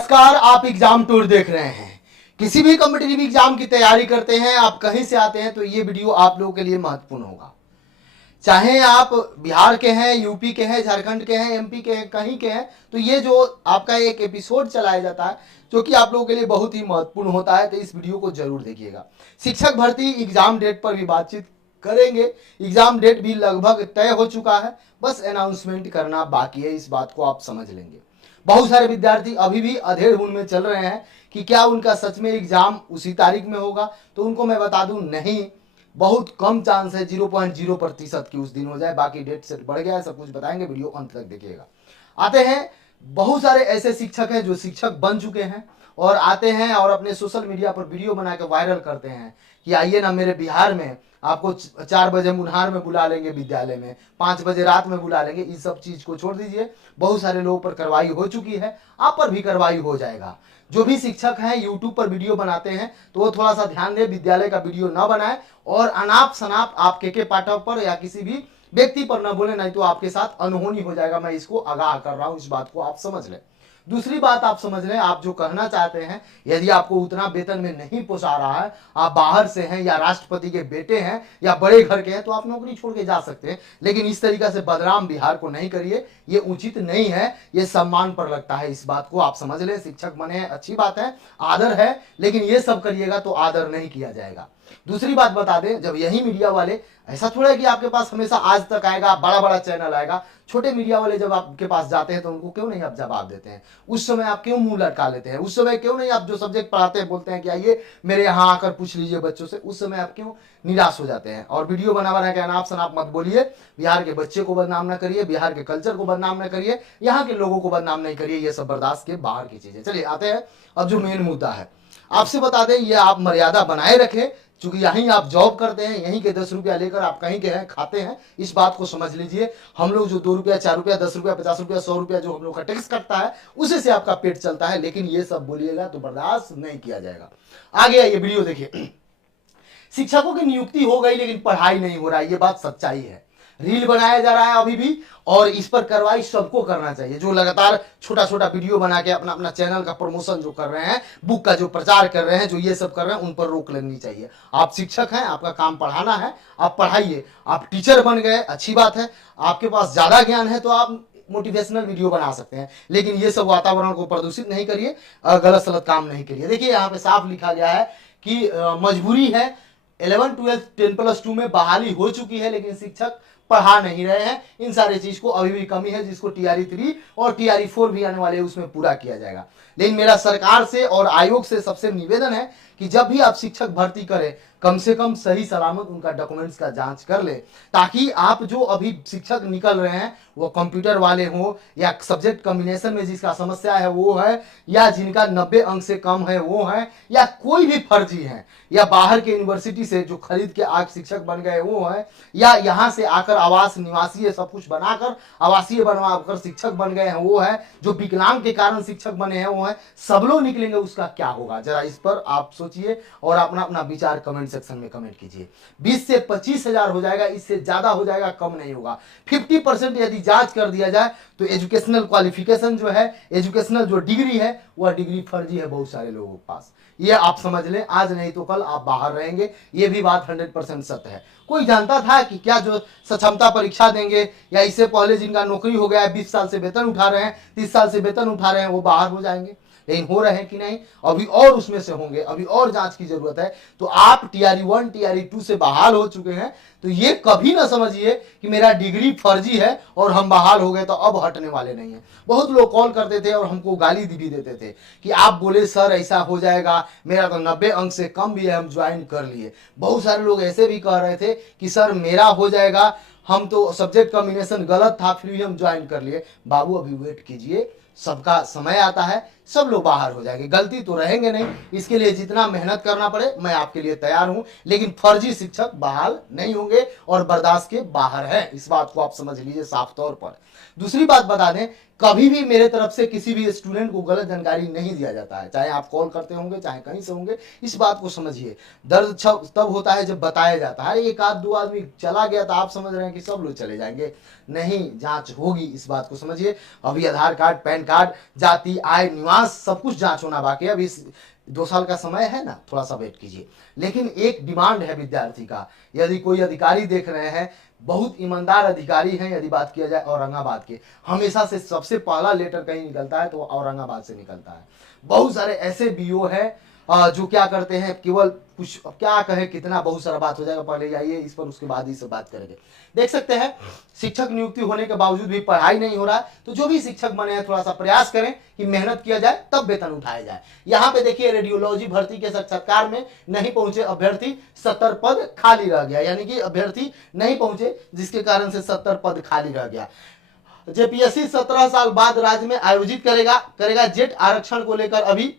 नमस्कार, आप exam tour देख रहे हैं। किसी भी कॉम्पिटिटिव एग्जाम की तैयारी करते हैं, आप कहीं से आते हैं तो ये वीडियो आप लोगों के लिए महत्वपूर्ण होगा। चाहे आप बिहार के हैं, यूपी के हैं, झारखंड के हैं, एमपी के हैं, कहीं के हैं, तो ये जो आपका एक एपिसोड चलाया जाता है जो कि आप लोगों के लिए बहुत ही महत्वपूर्ण होता है, तो इस वीडियो को जरूर देखिएगा। शिक्षक भर्ती एग्जाम डेट पर भी बातचीत करेंगे। एग्जाम डेट भी लगभग तय हो चुका है, बस अनाउंसमेंट करना बाकी है, इस बात को आप समझ लेंगे। बहुत सारे विद्यार्थी अभी भी अधेड़ धुन में चल रहे हैं कि क्या उनका सच में एग्जाम उसी तारीख में होगा, तो उनको मैं बता दूं नहीं, बहुत कम चांस है, 0.0% की उस दिन हो जाए। बाकी डेट सेट बढ़ गया है, सब कुछ बताएंगे, वीडियो अंत तक देखिएगा। आते हैं, बहुत सारे ऐसे शिक्षक हैं जो शिक्षक बन चुके हैं और आते हैं और अपने सोशल मीडिया पर वीडियो बना के वायरल करते हैं कि आइए ना मेरे बिहार में, आपको 4 बजे मुनहार में बुला लेंगे, विद्यालय में 5 बजे रात में बुला लेंगे। इस सब चीज को छोड़ दीजिए। बहुत सारे लोगों पर कार्रवाई हो चुकी है, आप पर भी कार्रवाई हो जाएगा। जो भी शिक्षक हैं यूट्यूब पर वीडियो बनाते हैं तो वो थोड़ा सा ध्यान दें, विद्यालय का वीडियो न बनाए और अनाप शनाप आप के पाठक पर या किसी भी व्यक्ति पर न बोले, नहीं तो आपके साथ अनहोनी हो जाएगा। मैं इसको आगाह कर रहा हूं, इस बात को आप समझ लें। दूसरी बात आप समझ लें, आप जो कहना चाहते हैं, यदि आपको उतना वेतन में नहीं पोसा रहा है, आप बाहर से हैं या राष्ट्रपति के बेटे हैं या बड़े घर के हैं, तो आप नौकरी छोड़ के जा सकते हैं, लेकिन इस तरीके से बदनाम बिहार को नहीं करिए, ये उचित नहीं है, ये सम्मान पर लगता है। इस बात को आप समझ लें। शिक्षक बने हैं, अच्छी बात है, आदर है, लेकिन ये सब करिएगा तो आदर नहीं किया जाएगा। दूसरी बात बता दें, जब यही मीडिया वाले, ऐसा थोड़ा है कि आपके पास हमेशा आज तक आएगा, बड़ा बड़ा चैनल आएगा, छोटे मीडिया वाले जब आपके पास जाते हैं तो उनको क्यों नहीं आप जवाब देते हैं? उस समय आप क्यों मुंह लटका लेते हैं? उस समय क्यों नहीं आप जो सब्जेक्ट पढ़ाते हैं बोलते हैं कि आइए मेरे यहाँ आकर पूछ लीजिए बच्चों से? उस समय आप क्यों निराश हो जाते हैं? और वीडियो बना बना के अनाप शनाप मत बोलिए, बिहार के बच्चे को बदनाम न करिए, बिहार के कल्चर को बदनाम न करिए, यहाँ के लोगों को बदनाम नहीं करिए, ये सब बर्दाश्त के बाहर की चीजें। चलिए आते हैं अब जो मेन मुद्दा है, आपसे बता दें, ये आप मर्यादा बनाए रखें, क्योंकि यहीं आप जॉब करते हैं, यहीं के 10 रुपया लेकर आप कहीं के हैं खाते हैं, इस बात को समझ लीजिए। हम लोग जो 2 रुपया, 4 रुपया, 10 रुपया, 50 रुपया, 100 रुपया जो हम लोग का टैक्स कटता है, उसी से आपका पेट चलता है, लेकिन ये सब बोलिएगा तो बर्दाश्त नहीं किया जाएगा। आगे आइए, वीडियो देखिए। शिक्षकों की नियुक्ति हो गई लेकिन पढ़ाई नहीं हो रहा है, ये बात सच्चाई है। रील बनाया जा रहा है अभी भी, और इस पर कार्रवाई सबको करना चाहिए। जो लगातार छोटा छोटा वीडियो बना के अपना अपना चैनल का प्रमोशन जो कर रहे हैं, बुक का जो प्रचार कर रहे हैं, जो ये सब कर रहे हैं, उन पर रोक लगनी चाहिए। आप शिक्षक हैं, आपका काम पढ़ाना है, आप पढ़ाइए। आप टीचर बन गए, अच्छी बात है, आपके पास ज्यादा ज्ञान है तो आप मोटिवेशनल वीडियो बना सकते हैं, लेकिन ये सब वातावरण को प्रदूषित नहीं करिए, गलत सलत काम नहीं करिए। देखिए यहाँ पे साफ लिखा गया है कि मजबूरी है, 11, 12, 10+2 में बहाली हो चुकी है, लेकिन शिक्षक पढ़ा नहीं रहे हैं। इन सारे चीज को अभी भी कमी है, जिसको TRE 3 और TRE 4 भी आने वाले हैं, उसमें पूरा किया जाएगा। लेकिन मेरा सरकार से और आयोग से सबसे निवेदन है कि जब भी आप शिक्षक भर्ती करें, कम से कम सही सलामत उनका डॉक्यूमेंट्स का जांच कर ले, ताकि आप जो अभी शिक्षक निकल रहे हैं वो कंप्यूटर वाले हो या सब्जेक्ट कॉम्बिनेशन में जिसका समस्या है वो है, या जिनका 90 अंक से कम है वो है, या कोई भी फर्जी है, या बाहर के यूनिवर्सिटी से जो खरीद के आज शिक्षक बन गए वो है, या यहाँ से आकर आवास निवासी सब कुछ बनाकर आवासीय बनवाकर शिक्षक बन गए हैं वो है, जो विकलांग के कारण शिक्षक बने हैं वो है, सब लोग निकलेंगे, उसका क्या होगा? जरा इस पर आप सोचिए और अपना अपना विचार कमेंट सेक्शन में कमेंट कीजिए। 20 से 25 हजार हो जाएगा, इससे ज्यादा हो जाएगा, कम नहीं होगा। 50% यदि जांच कर दिया जाए तो एजुकेशनल क्वालिफिकेशन जो है, एजुकेशनल जो डिग्री है, वह डिग्री फर्जी है बहुत सारे लोगों के पास। ये आप समझ लें, आज नहीं तो कल आप बाहर रहेंगे, ये भी बात 100% सत्य है। कोई जानता था कि क्या जो सक्षमता परीक्षा देंगे या इससे पहले जिनका नौकरी हो गया है, 20 साल से वेतन उठा रहे हैं, 30 साल से वेतन उठा रहे हैं, वो बाहर हो जाएंगे? लेकिन हो रहे हैं कि नहीं? अभी और उसमें से होंगे, अभी और जांच की जरूरत है। तो आप TRE 1, TRE 2 से बहाल हो चुके हैं, तो ये कभी ना समझिए कि मेरा डिग्री फर्जी है और हम बहाल हो गए तो अब हटने वाले नहीं है। बहुत लोग कॉल करते थे और हमको गाली भी देते थे कि आप बोले सर ऐसा हो जाएगा, मेरा तो 90 अंक से कम भी है, हम ज्वाइन कर लिए। बहुत सारे लोग ऐसे भी कह रहे थे कि सर मेरा हो जाएगा, हम तो सब्जेक्ट कॉम्बिनेशन गलत था फिर भी हम ज्वाइन कर लिए। बाबू अभी वेट कीजिए, सबका समय आता है, सब लोग बाहर हो जाएंगे, गलती तो रहेंगे नहीं। इसके लिए जितना मेहनत करना पड़े मैं आपके लिए तैयार हूं, लेकिन फर्जी शिक्षक बहाल नहीं होंगे और बर्दाश्त के बाहर है, इस बात को आप समझ लीजिए साफ तौर पर। दूसरी बात बता दें, कभी भी मेरे तरफ से किसी भी स्टूडेंट को गलत जानकारी नहीं दिया जाता है, चाहे आप कॉल करते होंगे चाहे कहीं से होंगे, इस बात को समझिए। दर्द तब होता है जब बताया जाता है। एक आध दो आदमी चला गया तो आप समझ रहे हैं कि सब लोग चले जाएंगे, नहीं, जांच होगी, इस बात को समझिए। अभी आधार कार्ड पैन पैन कार्ड, जाति, आय, निवास सब कुछ जांच होना बाकी है। अभी 2 साल का समय है ना, थोड़ा सा वेट कीजिए। लेकिन एक डिमांड है विद्यार्थी का, यदि कोई अधिकारी देख रहे हैं, बहुत ईमानदार अधिकारी हैं, यदि बात किया जाए औरंगाबाद के, हमेशा से सबसे पहला लेटर कहीं निकलता है तो औरंगाबाद से निकलता है। बहुत सारे ऐसे बीओ हैं जो क्या करते हैं, केवल कुछ क्या कहे, कितना बहुत सारा बात हो जाएगा, पहले आइए इस पर, उसके बाद ही सब बात करेंगे। देख सकते हैं शिक्षक नियुक्ति होने के बावजूद भी पढ़ाई नहीं हो रहा है। तो जो भी शिक्षक बने हैं थोड़ा सा प्रयास करें कि मेहनत किया जाए, तब वेतन उठाया जाए। यहाँ पे देखिए रेडियोलॉजी भर्ती के साक्षात्कार में नहीं पहुंचे अभ्यर्थी, 70 पद खाली रह गया, यानी कि अभ्यर्थी नहीं पहुंचे जिसके कारण से 70 पद खाली रह गया। जेपीएससी 17 साल बाद राज्य में आयोजित करेगा जेट आरक्षण को लेकर अभी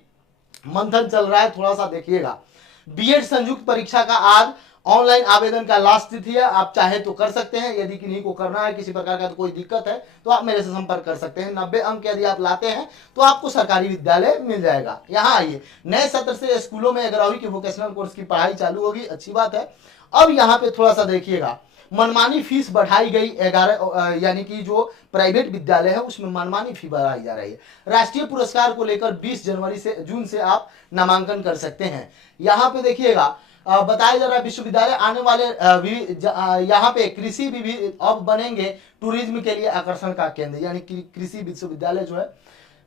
मंथन चल रहा है, थोड़ा सा देखिएगा। बीएड संयुक्त परीक्षा का आज ऑनलाइन आवेदन का लास्ट तिथि है, आप चाहे तो कर सकते हैं। यदि किन्हीं को करना है, किसी प्रकार का तो कोई दिक्कत है तो आप मेरे से संपर्क कर सकते हैं। 90 अंक यदि आप लाते हैं तो आपको सरकारी विद्यालय मिल जाएगा। यहाँ आइए, नए सत्र से स्कूलों में 11वीं की वोकेशनल कोर्स की पढ़ाई चालू होगी, अच्छी बात है। अब यहाँ पे थोड़ा सा देखिएगा, मनमानी फीस बढ़ाई गई 11, यानी कि जो प्राइवेट विद्यालय है उसमें मनमानी फी बढ़ाई जा रही है। राष्ट्रीय पुरस्कार को लेकर 20 जनवरी से जून से आप नामांकन कर सकते हैं। यहाँ पे देखिएगा बताया जा रहा है विश्वविद्यालय आने वाले यहाँ पे कृषि भी अब बनेंगे टूरिज्म के लिए आकर्षण का केंद्र, यानी कि कृषि विश्वविद्यालय जो है।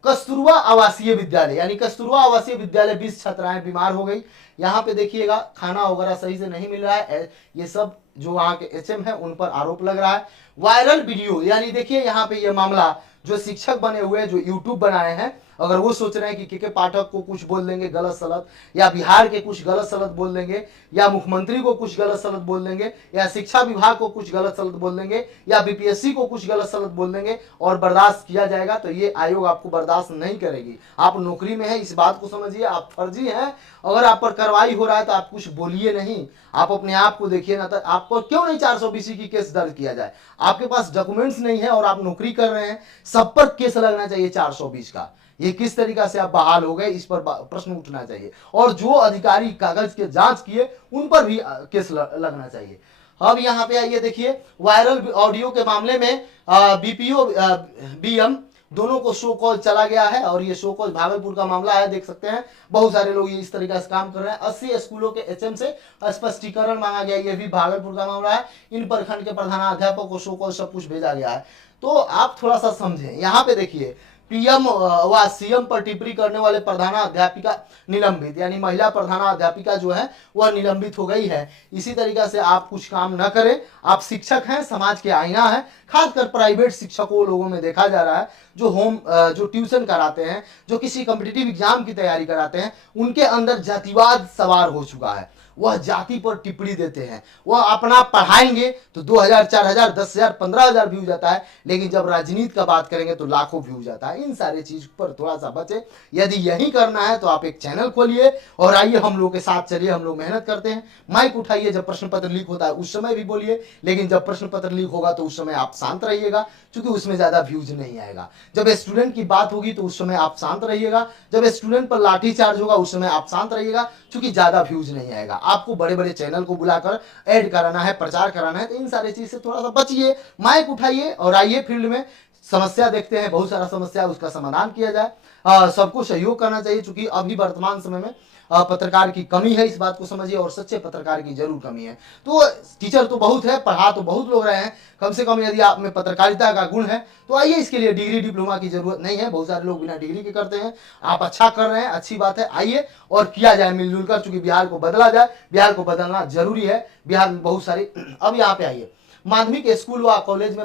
कस्तूरबा आवासीय विद्यालय, यानी कस्तूरबा आवासीय विद्यालय 20 छात्राएं बीमार हो गई। यहाँ पे देखिएगा खाना वगैरह सही से नहीं मिल रहा है, ये सब जो वहाँ के एचएम है उन पर आरोप लग रहा है। वायरल वीडियो, यानी देखिए यहाँ पे ये मामला, जो शिक्षक बने हुए हैं, जो यूट्यूब बनाए हैं, अगर वो सोच रहे हैं कि के पाठक को कुछ बोल देंगे गलत सलत, या बिहार के कुछ गलत सलत बोल देंगे, या मुख्यमंत्री को कुछ गलत सलत बोल देंगे, या शिक्षा विभाग को कुछ गलत सलत बोल देंगे, या बीपीएससी को कुछ गलत सलत बोल देंगे और बर्दाश्त किया जाएगा, तो ये आयोग आपको बर्दाश्त नहीं करेगी। आप नौकरी में है, इस बात को समझिए, आप फर्जी हैं। अगर आप पर कार्रवाई हो रहा है तो आप कुछ बोलिए नहीं, आप अपने आप को देखिए ना। तो आपको क्यों नहीं 420 की केस दर्ज किया जाए? आपके पास डॉक्यूमेंट्स नहीं है और आप नौकरी कर रहे हैं, सब पर केस लगना चाहिए 420 का। ये किस तरीका से आप बहाल हो गए, इस पर प्रश्न उठना चाहिए। और जो अधिकारी कागज के जांच किए उन पर भी केस लगना चाहिए। अब यहाँ पे आइए, देखिए वायरल ऑडियो के मामले में बीपीओ बीएम दोनों को शो कॉल चला गया है, और ये शो कॉल भागलपुर का मामला है। देख सकते हैं बहुत सारे लोग ये इस तरीके से काम कर रहे हैं। 80 स्कूलों के एचएम से स्पष्टीकरण मांगा गया, ये भी भागलपुर का मामला है। इन प्रखंड के प्रधानाध्यापक को शो कॉल सब कुछ भेजा गया है। तो आप थोड़ा सा समझें, यहाँ पे देखिए पीएम व सीएम पर टिप्पणी करने वाले प्रधानाध्यापिका निलंबित, यानी महिला प्रधानाध्यापिका जो है वह निलंबित हो गई है। इसी तरीके से आप कुछ काम न करें। आप शिक्षक हैं, समाज के आईना है। खासकर प्राइवेट शिक्षकों लोगों में देखा जा रहा है जो ट्यूशन कराते हैं, जो किसी कॉम्पिटिटिव एग्जाम की तैयारी कराते हैं, उनके अंदर जातिवाद सवार हो चुका है। वह जाति पर टिप्पणी देते हैं। वह अपना पढ़ाएंगे तो 2000, 4000, 10,000, 15,000 व्यू जाता है, लेकिन जब राजनीति का बात करेंगे तो लाखों व्यू जाता है। इन सारे चीज पर थोड़ा सा बचे। यदि यही करना है तो आप एक चैनल खोलिए और आइए हम लोग के साथ चलिए, हम लोग मेहनत करते हैं। माइक उठाइए, जब प्रश्न पत्र लीक होता है उस समय भी बोलिए, लेकिन जब प्रश्न पत्र लीक होगा तो उस समय आप शांत रहिएगा, क्योंकि उसमें ज्यादा व्यूज नहीं आएगा। जब स्टूडेंट की बात होगी तो उस समय आप शांत रहिएगा। जब स्टूडेंट पर लाठीचार्ज होगा उस समय आप शांत रहिएगा, क्योंकि ज्यादा व्यूज नहीं आएगा। आपको बड़े बड़े चैनल को बुलाकर ऐड कराना है, प्रचार कराना है, तो इन सारी चीज से थोड़ा सा बचिए। माइक उठाइए और आइए फील्ड में, समस्या देखते हैं। बहुत सारा समस्या है, उसका समाधान किया जाए। सबको सहयोग करना चाहिए, क्योंकि अभी वर्तमान समय में पत्रकार की कमी है, इस बात को समझिए, और सच्चे पत्रकार की जरूर कमी है। तो टीचर तो बहुत है, पढ़ा तो बहुत लोग रहे हैं, कम से कम यदि आप में पत्रकारिता का गुण है तो आइए। इसके लिए डिग्री डिप्लोमा की जरूरत नहीं है, बहुत सारे लोग बिना डिग्री के करते हैं। आप अच्छा कर रहे हैं, अच्छी बात है, आइए और किया जाए मिलजुल कर, चूंकि बिहार को बदला जाए, बिहार को बदलना जरूरी है। बिहार में बहुत सारी अब यहाँ पे आइए, माध्यमिक स्कूल व कॉलेज में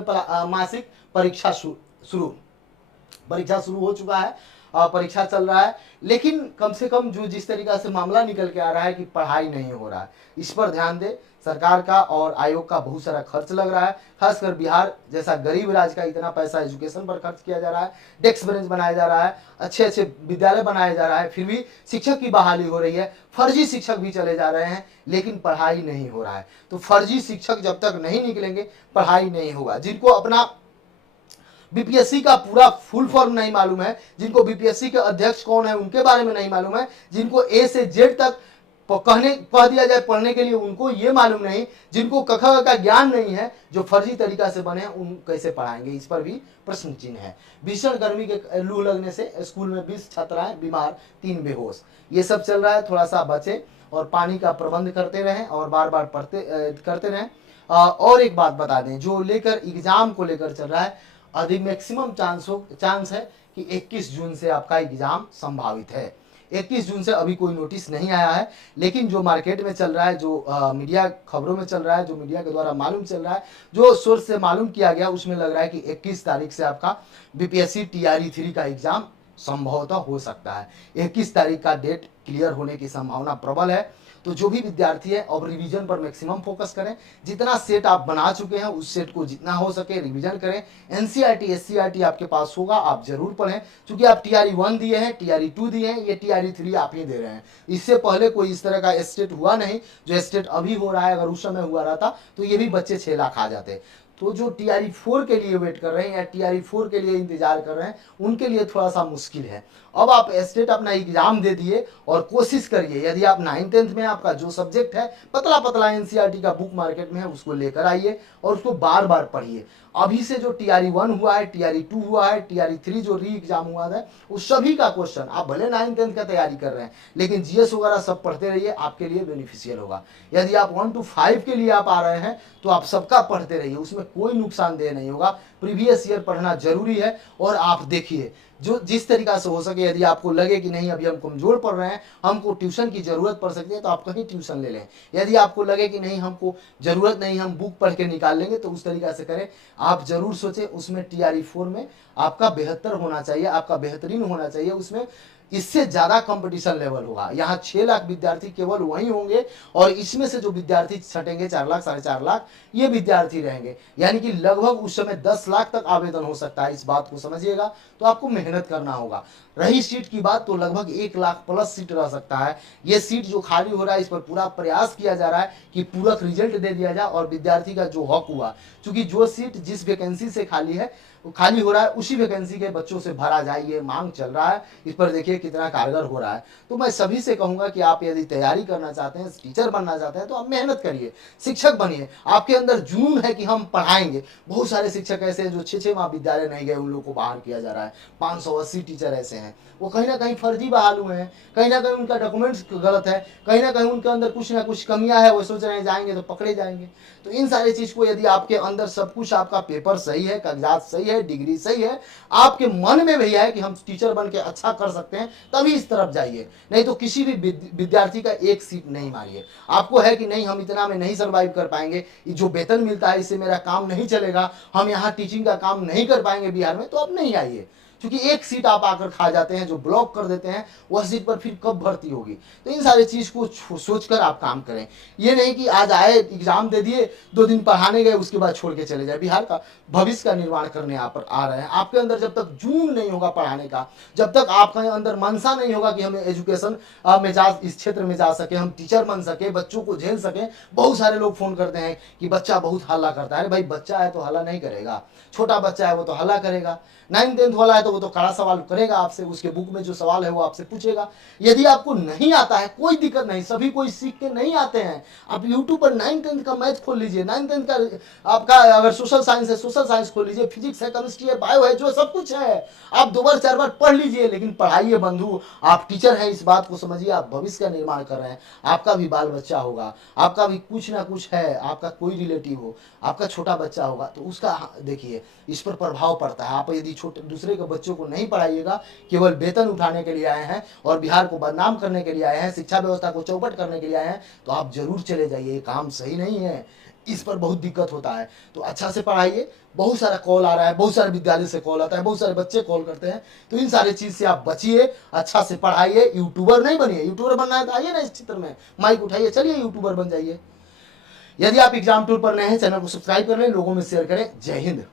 मासिक परीक्षा शुरू हो चुका है, परीक्षा चल रहा है। लेकिन कम से कम जो जिस तरीका से मामला निकल के आ रहा है कि पढ़ाई नहीं हो रहा है, इस पर ध्यान दे। सरकार का और आयोग का बहुत सारा खर्च लग रहा है, खासकर बिहार जैसा गरीब राज्य का इतना पैसा एजुकेशन पर खर्च किया जा रहा है, डेस्क बेंच बनाया जा रहा है, अच्छे अच्छे विद्यालय बनाया जा रहा है, फिर भी शिक्षक की बहाली हो रही है, फर्जी शिक्षक भी चले जा रहे हैं, लेकिन पढ़ाई नहीं हो रहा है। तो फर्जी शिक्षक जब तक नहीं निकलेंगे पढ़ाई नहीं होगा। जिनको अपना बीपीएससी का पूरा फुल फॉर्म नहीं मालूम है, जिनको बीपीएससी के अध्यक्ष कौन है उनके बारे में नहीं मालूम है, जिनको ए से जेड तक कह दिया जाए पढ़ने के लिए, उनको ये मालूम नहीं, जिनको क ख का ज्ञान नहीं है, जो फर्जी तरीका से बने हैं, उन कैसे पढ़ाएंगे, इस पर भी प्रश्न चिन्ह है। भीषण गर्मी के लू लगने से स्कूल में 20 छात्राएं बीमार, 3 बेहोश, ये सब चल रहा है। थोड़ा सा बचे और पानी का प्रबंध करते रहें और बार बार करते रहें। और एक बात बता दें, जो लेकर एग्जाम को लेकर चल रहा है, अधिक मैक्सिमम चांस है कि 21 जून से आपका एग्जाम संभावित है। 21 जून से अभी कोई नोटिस नहीं आया है, लेकिन जो मार्केट में चल रहा है, जो मीडिया खबरों में चल रहा है, जो मीडिया के द्वारा मालूम चल रहा है, जो सोर्स से मालूम किया गया, उसमें लग रहा है कि 21 तारीख से आपका बीपीएससी टीआरई 3 का एग्जाम संभवतः हो सकता है। 21 तारीख का डेट क्लियर होने की संभावना प्रबल है। तो जो भी विद्यार्थी है अब रिवीजन पर मैक्सिमम फोकस करें। जितना सेट आप बना चुके हैं उस सेट को जितना हो सके रिवीजन करें। एनसीईआरटी एससीईआरटी आपके पास होगा, आप जरूर पढ़ें, क्योंकि आप टीआरई 1 दिए हैं, टीआरई 2 दिए हैं, ये टीआरई 3 आप ही दे रहे हैं। इससे पहले कोई इस तरह का स्टेट हुआ नहीं जो स्टेट अभी हो रहा है। अगर उस समय हुआ रहता तो ये भी बच्चे 6 लाख आ जाते। तो जो टीआरई 4 के लिए वेट कर रहे हैं या टीआरई 4 के लिए इंतजार कर रहे हैं, उनके लिए थोड़ा सा मुश्किल है। अब आप स्टेट अपना एग्जाम दे दिए और कोशिश करिए, यदि आप 9th 10th में आपका जो सब्जेक्ट है पतला पतला एनसीईआरटी का बुक मार्केट में है, उसको लेकर आइए और उसको बार बार पढ़िए। अभी से जो टीआरई 1 हुआ है, टीआरई 2 हुआ है, टीआरई 3 जो री एग्जाम हुआ है, उस सभी का क्वेश्चन, आप भले 9th 10th का तैयारी कर रहे हैं लेकिन जीएस वगैरह सब पढ़ते रहिए, आपके लिए बेनिफिशियल होगा। यदि आप 1 to 5 के लिए आप आ रहे हैं तो आप सबका पढ़ते रहिए, उसमें कोई नुकसानदेह नहीं होगा। प्रीवियस ईयर पढ़ना जरूरी है। और आप देखिए जो जिस तरीका से हो सके, यदि आपको लगे कि नहीं अभी हम कमजोर पढ़ रहे हैं, हमको ट्यूशन की जरूरत पड़ सकती है, तो आप कहीं ट्यूशन ले लें। यदि आपको लगे कि नहीं हमको जरूरत नहीं, हम बुक पढ़ के निकाल लेंगे, तो उस तरीका से करें। आप जरूर सोचें उसमें टीआरई 4 में आपका बेहतर होना चाहिए, आपका बेहतरीन होना चाहिए। उसमें इससे ज्यादा कंपटीशन लेवल होगा। यहाँ 6 लाख विद्यार्थी केवल वही होंगे और इसमें से जो विद्यार्थी छटेंगे 4 लाख 4.5 लाख ये विद्यार्थी रहेंगे, यानी कि लगभग उस समय 10 लाख तक आवेदन हो सकता है। इस बात को समझिएगा। तो आपको मेहनत करना होगा। रही सीट की बात, तो लगभग 1 लाख प्लस सीट रह सकता है। ये सीट जो खाली हो रहा है, इस पर पूरा प्रयास किया जा रहा है कि पूरक रिजल्ट दे दिया जाए और विद्यार्थी का जो हक हुआ, क्योंकि जो सीट जिस वैकेंसी से खाली है, खाली हो रहा है, उसी वैकेंसी के बच्चों से भरा जाए, ये मांग चल रहा है। इस पर देखिए कितना कारगर हो रहा है। तो मैं सभी से कहूंगा कि आप यदि तैयारी करना चाहते हैं, टीचर बनना चाहते हैं, तो आप मेहनत करिए, शिक्षक बनिए। आपके अंदर जुनून है कि हम पढ़ाएंगे। बहुत सारे शिक्षक ऐसे हैं जो 6 महाविद्यालय नहीं गए, उन लोगों को बाहर किया जा रहा है। 580 टीचर ऐसे हैं, वो कहीं ना कहीं फर्जी बहाल हुए हैं, कहीं ना कहीं उनका डॉक्यूमेंट्स गलत है, कहीं ना कहीं उनके अंदर कुछ ना कुछ कमियां है। वो सोच रहे हैं जाएंगे तो पकड़े जाएंगे। तो इन सारी चीज को, यदि आपके अंदर सब कुछ, आपका पेपर सही है, कागजात सही है, डिग्री सही है, आपके मन में भैया है कि हम टीचर बन के अच्छा कर सकते हैं, तभी इस तरफ जाइए। नहीं तो किसी भी विद्यार्थी का एक सीट नहीं मारिए। आपको है कि नहीं हम इतना में नहीं सर्वाइव कर पाएंगे, जो वेतन मिलता है इससे मेरा काम नहीं चलेगा, हम यहाँ टीचिंग का काम नहीं कर पाएंगे बिहार में, तो आप नहीं आइए। क्योंकि एक सीट आप आकर खा जाते हैं, जो ब्लॉक कर देते हैं, वह सीट पर फिर कब भर्ती होगी। तो इन सारी चीज को सोचकर आप काम करें। ये नहीं कि आज आए एग्जाम दे दिए, 2 दिन पढ़ाने गए, उसके बाद छोड़ के चले जाए। बिहार का भविष्य का निर्माण करने यहाँ पर आ रहे हैं। आपके अंदर जब तक जुनून नहीं होगा पढ़ाने का, जब तक आपके अंदर मनसा नहीं होगा कि हमें एजुकेशन में इस क्षेत्र में जा सके, हम टीचर बन सके, बच्चों को झेल सके। बहुत सारे लोग फोन करते हैं कि बच्चा बहुत हल्ला करता है। अरे भाई, बच्चा है तो हल्ला नहीं करेगा, छोटा बच्चा है वो तो हल्ला करेगा। 9th 10th वाला है तो वो तो कड़ा सवाल करेगा आपसे, उसके बुक में जो सवाल है वो आपसे पूछेगा। यदि आपको नहीं आता है कोई दिक्कत नहीं, सभी कोई सीख के नहीं आते हैं। आप यूट्यूब पर 9th 10th का मैथ खोल लीजिए, 9th 10th का आपका अगर सोशल साइंस है सोशल साइंस खोल लीजिए, फिजिक्स है, केमिस्ट्री है, बायो है, जो सब कुछ है आप 2 बार 4 बार पढ़ लीजिए। लेकिन पढ़ाइए बंधु, आप टीचर हैं, इस बात को समझिए। आप भविष्य का निर्माण कर रहे हैं, आपका भी बाल बच्चा होगा, आपका भी कुछ ना कुछ है, आपका कोई रिलेटिव हो, आपका छोटा बच्चा होगा, तो उसका देखिए इस पर प्रभाव पड़ता है। आप यदि छोटे दूसरे के बच्चों को नहीं पढ़ाइएगा, केवल वेतन उठाने के लिए आए हैं और बिहार को बदनाम करने के लिए आए हैं, शिक्षा व्यवस्था को चौपट करने के लिए आए हैं, तो आप जरूर चले जाइए। ये काम सही नहीं है, इस पर बहुत दिक्कत होता है। तो अच्छा से पढ़ाइए। बहुत सारा कॉल आ रहा है, बहुत सारे विद्यालय से कॉल आता है, बहुत सारे बच्चे कॉल करते हैं। तो इन सारी चीज से आप बचिए, अच्छा से पढ़ाइए। यूट्यूबर नहीं बनिए। यूट्यूबर बनना है तो आइए ना इस क्षेत्र में, माइक उठाइए, चलिए यूट्यूबर बन जाइए। यदि आप एग्जाम टूर पर नए हैं, चैनल को सब्सक्राइब कर लें, लोगों में शेयर करें। जय हिंद।